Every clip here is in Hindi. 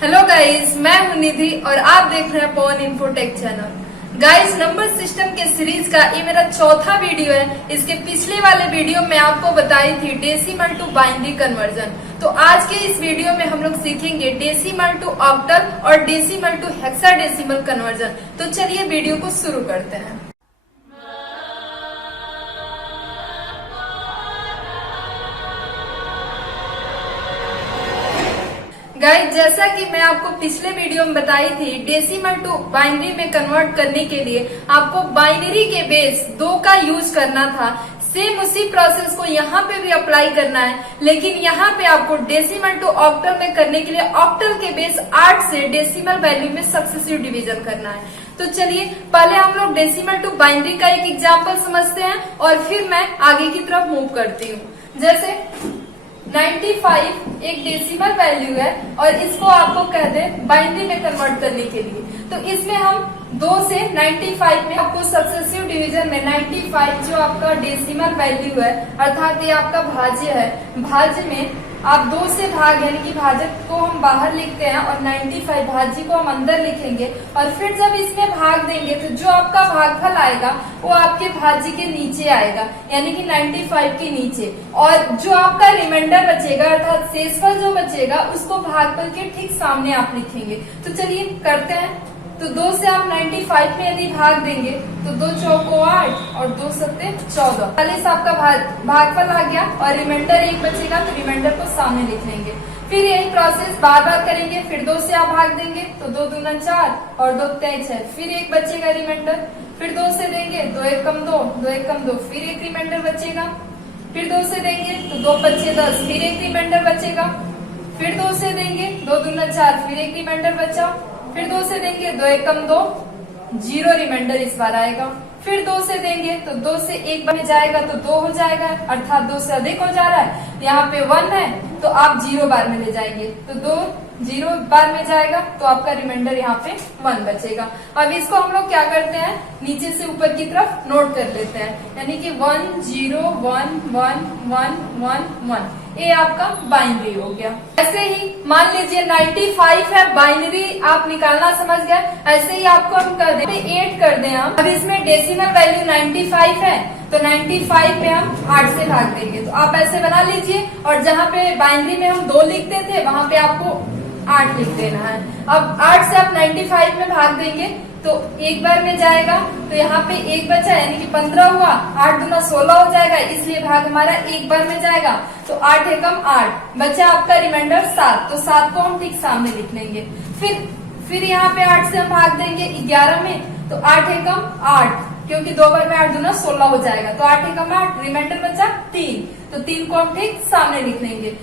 हेलो गाइस, मैं हूं निधि और आप देख रहे हैं Pawan Infotech channel. Guys, number system के सीरीज का ये मेरा चौथा वीडियो है। इसके पिछले वाले वीडियो में आपको बताई थी डेसिमल टू बाइनरी कन्वर्जन। तो आज के इस वीडियो में हम लोग सीखेंगे डेसिमल टू ऑक्टल और डेसिमल टू हेक्साडेसिमल कन्वर्जन। तो चलिए वीडियो को शुरू करते हैं। गाइस, जैसा कि मैं आपको पिछले वीडियो में बताई थी, डेसिमल टू बाइनरी में कन्वर्ट करने के लिए आपको बाइनरी के बेस 2 का यूज करना था। सेम उसी प्रोसेस को यहाँ पे भी अप्लाई करना है, लेकिन यहाँ पे आपको डेसिमल टू ऑक्टल में करने के लिए ऑक्टल के बेस 8 से डेसिमल वैल्यू में सक्सेसिव डिवीजन करना है। तो चलिए पहले हम लोग डेसिमल टू बाइनरी का एक एग्जाम्पल समझते हैं और फिर मैं आगे की तरफ मूव करती हूँ। जैसे 95 एक डेसिमल वैल्यू है और इसको आपको कह दे बाइनरी में कन्वर्ट करने के लिए, तो इसमें हम 2 से 95 में आपको सक्सेसिव डिवीजन में 95 जो आपका डेसिमल वैल्यू है, अर्थात ये आपका भाज्य है, भाज्य में आप 2 से भाग यानी कि भाजक को हम बाहर लिखते हैं और 95 भाज्य को हम अंदर लिखेंगे और फिर जब इसमें भाग देंगे तो जो आपका भागफल आएगा वो आपके भाज्य के नीचे आएगा, यानी कि 95 के नीचे, और जो आपका रिमाइंडर बचेगा अर्थात शेषफल जो बचेगा उसको भागफल के ठीक सामने आप लिखेंगे। तो चलिए करते हैं। तो 2 से आप 95 में यदि भाग देंगे तो 2 चौको 8 और 2 सत्ते 14, 40 आपका भागफल आ गया और रिमाइंडर 1 बचेगा, तो रिमाइंडर को सामने लिख लेंगे। फिर यही प्रोसेस बार बार करेंगे। फिर 2 से आप भाग देंगे तो 2 दूना 4 और 2 तेज 6, फिर 1 बचेगा रिमाइंडर। फिर 2 से देंगे 2 1 कम 2, 2 1 कम 2, फिर 1 रिमाइंडर बचेगा। फिर 2 से देंगे तो 2 बचे 10, फिर 1 रिमाइंडर बचेगा। फिर 2 से देंगे 2 दूना 4, फिर 1 रिमाइंडर बचा। फिर 2 से देंगे 2 1 कम 2, 0 रिमाइंडर इस बार आएगा। फिर 2 से देंगे तो 2 से 1 में जाएगा तो 2 हो जाएगा, अर्थात 2 से अधिक हो जा रहा है। यहाँ पे 1 है तो आप 0 बार में ले जाएंगे तो 2 0 बार में जाएगा तो आपका रिमाइंडर यहाँ पे 1 बचेगा। अब इसको हम लोग क्या करते हैं, नीचे से ऊपर की तरफ नोट कर लेते हैं, यानी कि 1 0 1 1 1 1 1, ये आपका बाइनरी हो गया। ऐसे ही मान लीजिए 95 है, बाइनरी आप निकालना समझ गए। ऐसे ही आपको हम कर दें 8 कर दें हम। अब इसमें डेसिमल वैल्यू 95 है तो 95 में हम 8 से भाग देंगे, तो आप ऐसे बना लीजिए और जहाँ पे बाइनरी में हम 2 लिखते थे वहां पे आपको 8 लिख देना है। अब 8 से आप 95 में भाग देंगे तो 1 बार में जाएगा, तो यहाँ पे 1 बचा यानी कि 15 हुआ, 8 दूना 16 हो जाएगा, इसलिए भाग हमारा 1 बार में जाएगा। तो 8 एकम 8 बचा आपका रिमाइंडर 7, तो 7 को हम ठीक सामने लिख लेंगे। फिर यहाँ पे 8 से हम भाग देंगे 11 में, तो 8 एकम 8, क्योंकि 2 बार में 8 दूना 16 हो जाएगा, तो 8 एकम 8, रिमाइंडर बचा 3, तो 3 को हम ठीक सामने लिख लेंगे।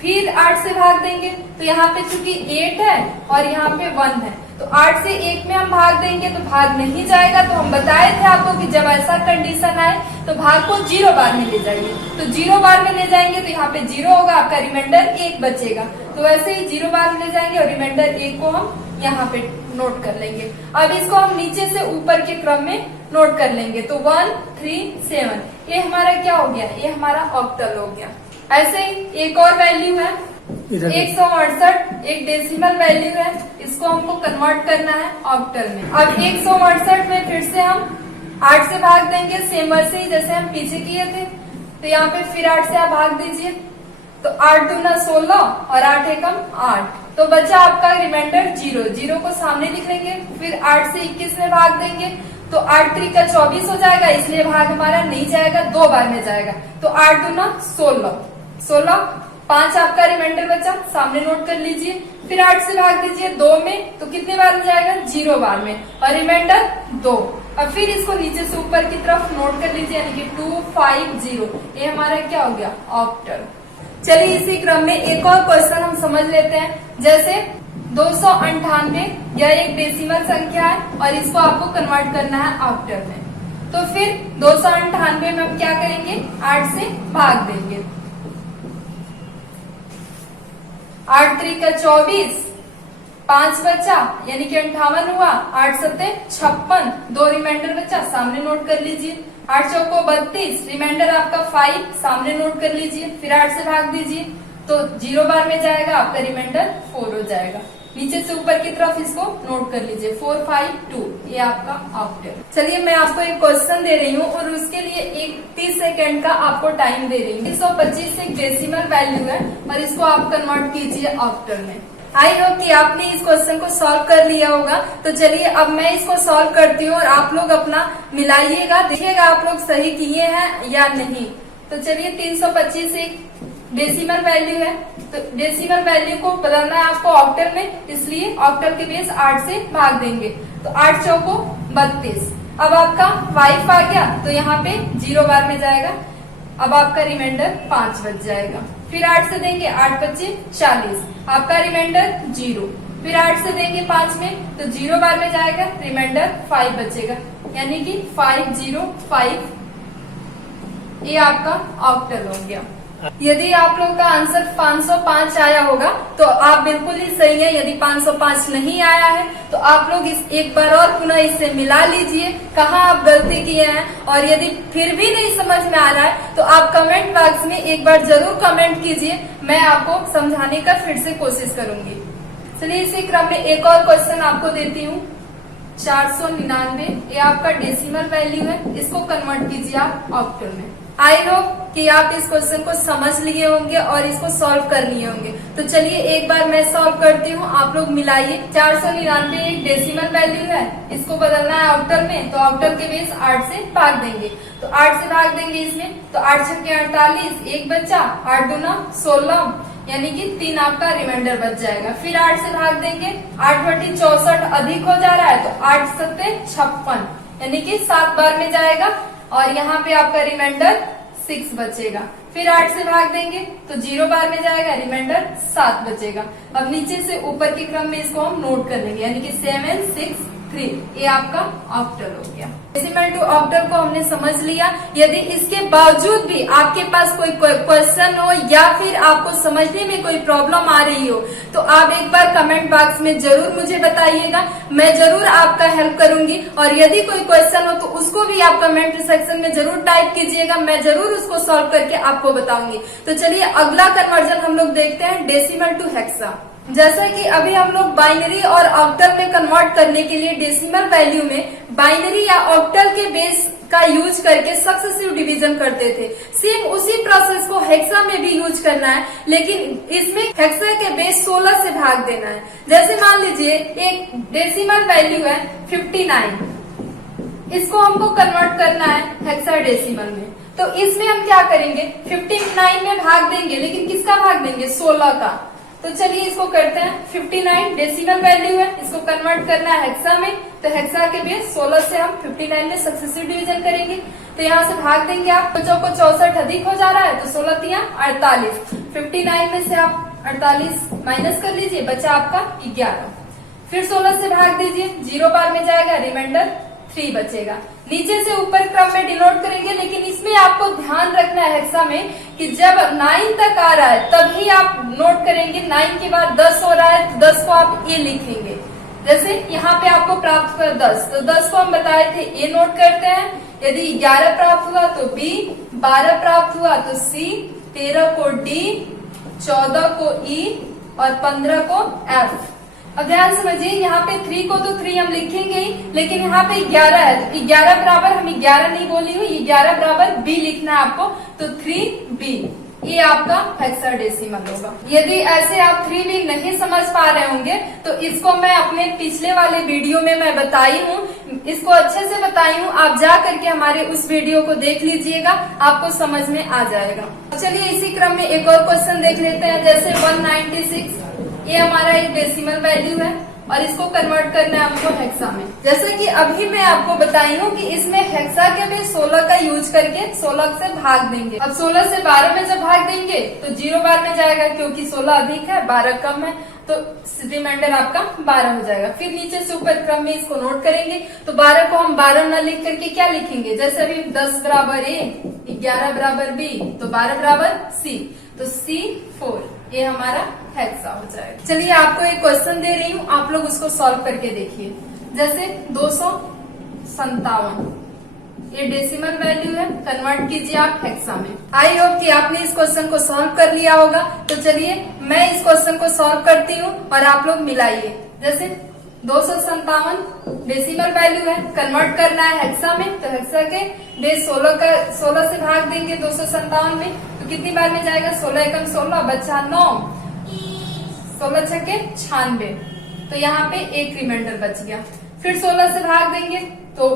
फिर 8 से भाग देंगे तो यहाँ पे चूंकि 8 है और यहाँ पे 1 है, तो 8 से 1 में हम भाग देंगे तो भाग नहीं जाएगा। तो हम बताए थे आपको कि जब ऐसा कंडीशन आए तो भाग को 0 बार में ले जाइए, तो 0 बार में ले जाएंगे तो यहाँ पे 0 होगा, आपका रिमाइंडर 1 बचेगा। तो वैसे ही 0 बार में ले जाएंगे और रिमाइंडर 1 को हम यहाँ पे नोट कर लेंगे। अब इसको हम नीचे से ऊपर के क्रम में नोट कर लेंगे, तो 1 3 7, ये हमारा क्या हो गया, ये हमारा ऑक्टल हो गया। ऐसे ही एक और वैल्यू है 168, एक डेसिमल वैल्यू है, इसको हमको कन्वर्ट करना है ऑक्टल में। अब 168 में फिर से हम 8 से भाग देंगे, सेम वैसे ही जैसे हम पीछे किए थे। तो यहाँ पे फिर 8 से आप भाग दीजिए, तो 8 दूना 16 और 8 एकम 8, तो बचा आपका रिमाइंडर 0, 0 को सामने लिख लेंगे। फिर 8 से 21 में भाग देंगे तो 8 3 का 24 हो जाएगा, इसलिए भाग हमारा नहीं जाएगा, 2 बार में जाएगा, तो 8 दूना 16, 5 आपका रिमाइंडर बचा, सामने नोट कर लीजिए। फिर 8 से भाग दीजिए 2 में, तो कितने बार में जाएगा, 0 बार में, और रिमाइंडर 2। अब फिर इसको नीचे से ऊपर की तरफ नोट कर लीजिए, यानी कि 250, ये हमारा क्या हो गया, ऑक्टल। चलिए इसी क्रम में एक और क्वेश्चन हम समझ लेते हैं। जैसे 298 यह एक डेसिमल संख्या है और इसको आपको कन्वर्ट करना है ऑक्टल में, तो फिर 298 में हम क्या करेंगे, 8 से भाग देंगे, 8 3 का 24, 5 बचा यानी कि 58 हुआ, 8 सत्ते 56, 2 रिमाइंडर बचा, सामने नोट कर लीजिए। 8 चौको 32, रिमाइंडर आपका 5, सामने नोट कर लीजिए। फिर 8 से भाग दीजिए तो 0 बार में जाएगा, आपका रिमाइंडर 4 हो जाएगा। नीचे से ऊपर की तरफ इसको नोट कर लीजिए 452, ये आपका ऑक्टल। चलिए मैं आपको एक क्वेश्चन दे रही हूँ और उसके लिए एक 30 सेकेंड का आपको टाइम दे रही हूँ। 325 एक डेसिमल वैल्यू है और इसको आप कन्वर्ट कीजिए ऑक्टल में। आई होप कि आपने इस क्वेश्चन को सॉल्व कर लिया होगा। तो चलिए अब मैं इसको सॉल्व करती हूँ और आप लोग अपना मिलाइएगा, देखिएगा आप लोग सही किए हैं या नहीं। तो चलिए 325 एक डेसिमल वैल्यू है, तो डेसिमल वैल्यू को बदलना है आपको ऑक्टल में, इसलिए ऑक्टल के बेस 8 से भाग देंगे। तो 8 चौको 32। अब आपका 5 आ गया तो यहाँ पे 0 बार में जाएगा। अब आपका रिमाइंडर 5 बच जाएगा। फिर 8 से देंगे 8 बचे 40, आपका रिमाइंडर 0। फिर 8 से देंगे 5 में तो 0 बार में जाएगा, रिमाइंडर 5 बचेगा, यानी कि 505 ये आपका ऑक्टल हो गया। यदि आप लोग का आंसर 505 आया होगा तो आप बिल्कुल ही सही है। यदि 505 नहीं आया है तो आप लोग इस एक बार और पुनः इससे मिला लीजिए कहाँ आप गलती किए हैं। और यदि फिर भी नहीं समझ में आ रहा है तो आप कमेंट बॉक्स में एक बार जरूर कमेंट कीजिए, मैं आपको समझाने का फिर से कोशिश करूंगी। चलिए इसी क्रम में एक और क्वेश्चन आपको देती हूँ। 499 ये आपका डेसिमल वैल्यू है, इसको कन्वर्ट कीजिए आप ऑक्टल में। आई होप कि आप इस क्वेश्चन को समझ लिए होंगे और इसको सॉल्व कर लिए होंगे। तो चलिए एक बार मैं सॉल्व करती हूँ, आप लोग मिलाइए। 499 एक डेसिमल वैल्यू है, इसको बदलना है ऑक्टल में, तो ऑक्टल के बेस 8 से भाग देंगे। तो 8 से भाग देंगे इसमें, तो 8 छक्के 48, एक बच्चा, 8 दूना 16, यानी कि 3 आपका रिमाइंडर बच जाएगा। फिर 8 से भाग देंगे, 8 बटी 64 अधिक हो जा रहा है तो 8 सत्ते 56, यानी कि 7 बार में जाएगा और यहाँ पे आपका रिमाइंडर 6 बचेगा। फिर 8 से भाग देंगे तो 0 बार में जाएगा, रिमाइंडर 7 बचेगा। अब नीचे से ऊपर के क्रम में इसको हम नोट कर लेंगे, यानी कि 7 6 3, ये आपका ऑक्टल हो गया। डेसिमल टू ऑक्टल को हमने समझ लिया। यदि इसके बावजूद भी आपके पास कोई क्वेश्चन हो या फिर आपको समझने में कोई प्रॉब्लम आ रही हो तो आप एक बार कमेंट बॉक्स में जरूर मुझे बताइएगा, मैं जरूर आपका हेल्प करूंगी। और यदि कोई क्वेश्चन हो तो उसको भी आप कमेंट सेक्शन में जरूर टाइप कीजिएगा, मैं जरूर उसको सॉल्व करके आपको बताऊंगी। तो चलिए अगला कन्वर्जन हम लोग देखते हैं, डेसिमल टू हेक्सा। जैसा कि अभी हम लोग बाइनरी और ऑक्टल में कन्वर्ट करने के लिए डेसिमल वैल्यू में बाइनरी या ऑक्टल के बेस का यूज करके सक्सेसिव डिवीजन करते थे, सेम उसी प्रोसेस को हेक्सा में भी यूज करना है, लेकिन इसमें हेक्सा के बेस 16 से भाग देना है। जैसे मान लीजिए एक डेसिमल वैल्यू है 59, इसको हमको कन्वर्ट करना है हेक्सा डेसिमल में। तो इसमें हम क्या करेंगे, 59 में भाग देंगे, लेकिन किसका भाग देंगे, 16 का। तो चलिए इसको करते हैं। 59 डेसिमल वैल्यू है, इसको कन्वर्ट करना है हेक्सा में, तो हेक्सा के बेस 16 से हम 59 में सक्सेसिव डिवीजन करेंगे। तो यहाँ से भाग देंगे आप, बच्चों को 64 अधिक हो जा रहा है तो 16 तिया 48, 59 में से आप 48 माइनस कर लीजिए, बचा आपका 11। फिर 16 से भाग दीजिए, 0 बार में जाएगा, रिमाइंडर 3 बचेगा। नीचे से ऊपर क्रम में डिनोट करेंगे, लेकिन इसमें आपको ध्यान रखना है हेक्सा में कि जब 9 तक आ रहा है तभी आप नोट करेंगे। 9 के बाद 10 हो रहा है तो 10 को आप ए लिखेंगे। जैसे यहाँ पे आपको प्राप्त हुआ 10, तो 10 को हम बताए थे ए नोट करते हैं। यदि 11 प्राप्त हुआ तो बी, 12 प्राप्त हुआ तो सी, 13 को डी, 14 को ई और 15 को एफ। अब ध्यान समझिए, यहाँ पे 3 को तो 3 हम लिखेंगे ही, लेकिन यहाँ पे 11 है तो 11 बराबर, हम 11 नहीं बोली हुई, 11 बराबर बी लिखना है आपको, तो 3b, ये आपका हेक्साडेसिमल होगा। यदि ऐसे आप 3 भी नहीं समझ पा रहे होंगे तो इसको मैं अपने पिछले वाले वीडियो में मैं बताई हूँ, इसको अच्छे से बताई हूँ, आप जा करके हमारे उस वीडियो को देख लीजिएगा, आपको समझ में आ जाएगा। चलिए इसी क्रम में एक और क्वेश्चन देख लेते हैं। जैसे 196 ये हमारा एक डेसिमल वैल्यू है और इसको कन्वर्ट करना है हमको हेक्सा में। जैसे कि अभी मैं आपको बताई हूँ कि इसमें हेक्सा के भी 16 का यूज करके 16 से भाग देंगे। अब 16 से 12 में जब भाग देंगे तो 0 बार में जाएगा, क्योंकि 16 अधिक है 12 कम है, तो रिमाइंडर आपका 12 हो जाएगा। फिर नीचे से ऊपर क्रम में इसको नोट करेंगे, तो 12 को हम 12 न लिख करके क्या लिखेंगे, जैसे अभी 10 बराबर ए, 11 बराबर बी, तो 12 बराबर सी, तो C4 ये हमारा हेक्सा हो जाएगा। चलिए आपको एक क्वेश्चन दे रही हूँ, आप लोग उसको सॉल्व करके देखिए। जैसे 257 ये डेसिमल वैल्यू है, कन्वर्ट कीजिए आप हेक्सा में। आई होप कि आपने इस क्वेश्चन को सॉल्व कर लिया होगा। तो चलिए मैं इस क्वेश्चन को सॉल्व करती हूँ और आप लोग मिलाइए। जैसे 257 डेसिमल वैल्यू है, कन्वर्ट करना है हेक्सा में, तो हेक्सा के बेस 16 से भाग देंगे 257 में, तो कितनी बार में जाएगा? 16 एकम 16 बचा 9, 16 छक्के 96, तो यहाँ पे एक रिमाइंडर बच गया। फिर 16 से भाग देंगे तो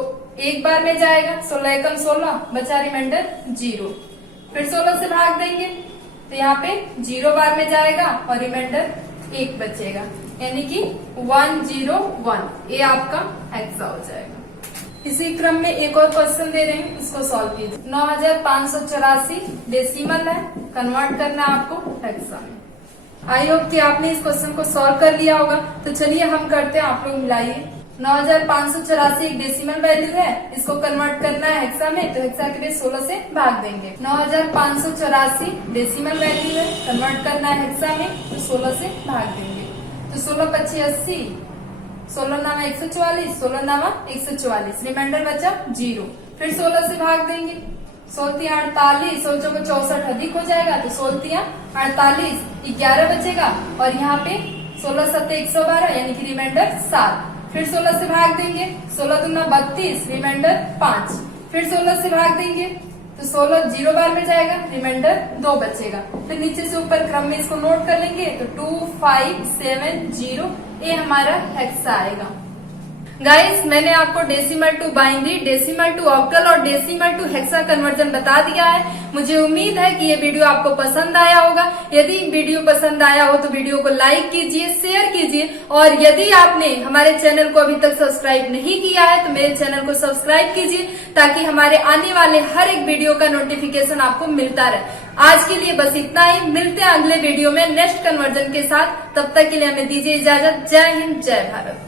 एक बार में जाएगा, 16 एकम 16 बचा रिमाइंडर 0। फिर 16 से भाग देंगे तो यहाँ पे 0 बार में जाएगा और रिमाइंडर 1 बचेगा, यानी कि 101। ये आपका हेक्सा हो जाएगा। इसी क्रम में एक और क्वेश्चन दे रहे हैं, उसको सॉल्व कीजिए। 9584 डेसिमल है, कन्वर्ट करना है आपको हेक्सा में। आई होप कि आपने इस क्वेश्चन को सॉल्व कर लिया होगा। तो चलिए हम करते हैं, आप लोग मिलाइए। 9584 एक डेसिमल वैल्यू है, इसको कन्वर्ट करना है हेक्सा में, तो हेक्सा के बेस 16 से भाग देंगे। 9584 डेसिमल वैल्यू है, कन्वर्ट करना है हेक्सा में, तो 16 से भाग देंगे। तो 16 25 80, 16 नामा 144, 16 नामा 144, रिमाइंडर बचा 0। फिर 16 से भाग देंगे, 16 48, 16 64 अधिक हो जाएगा, तो 16 48, 11 बचेगा और यहाँ पे 16 7 112, यानी कि रिमाइंडर 7। फिर 16 से भाग देंगे, 16 दूना 32, रिमाइंडर 5। फिर 16 से भाग देंगे तो 16 0 बार में जाएगा, रिमाइंडर 2 बचेगा। फिर नीचे से ऊपर क्रम में इसको नोट कर लेंगे, तो 2570 ये हमारा हेक्सा आएगा। गाइस, मैंने आपको decimal to binary, decimal to octal और डेसिमल टू हेक्सा कन्वर्जन बता दिया है। मुझे उम्मीद है कि ये वीडियो आपको पसंद आया होगा। यदि वीडियो पसंद आया हो तो वीडियो को लाइक कीजिए, शेयर कीजिए, और यदि आपने हमारे चैनल को अभी तक सब्सक्राइब नहीं किया है तो मेरे चैनल को सब्सक्राइब कीजिए, ताकि हमारे आने वाले हर एक वीडियो का नोटिफिकेशन आपको मिलता रहे। आज के लिए बस इतना ही, मिलते हैं अगले वीडियो में नेक्स्ट कन्वर्जन के साथ। तब तक के लिए हमें दीजिए इजाजत। जय हिंद, जय भारत।